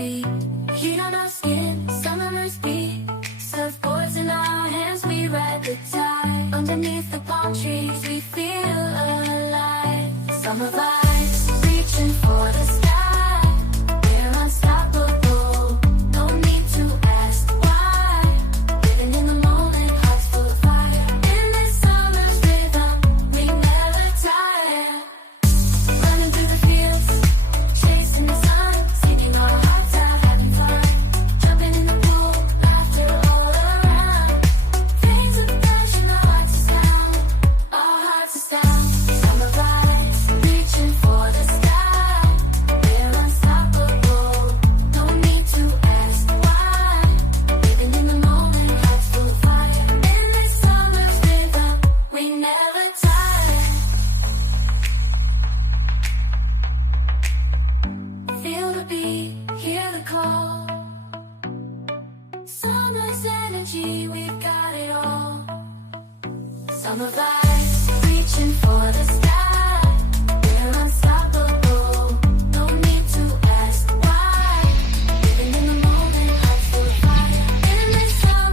feet. Heat on our skin, summer's beat. Surfboards in our hands, we ride the tide. Underneath the palm trees, we feel alive. Summer vibes, reaching for the sky. We're unstoppable, no need to ask why. Living in the moment, hearts full of fire. In this summer's rhythm, we never tire. Running through the fields, chasing the sun, singing our hearts out, having fun. Jumping in the pool, laughter all around. Flames of passion, our hearts are sound, our hearts are sound. Summer vibes, reaching for the sky. We're unstoppable, no need to ask why. Living in the moment, hearts full of fire. In this summer's rhythm, we never tire. Feel the beat, hear the call. Summer's energy, we've got it all. Summer vibes.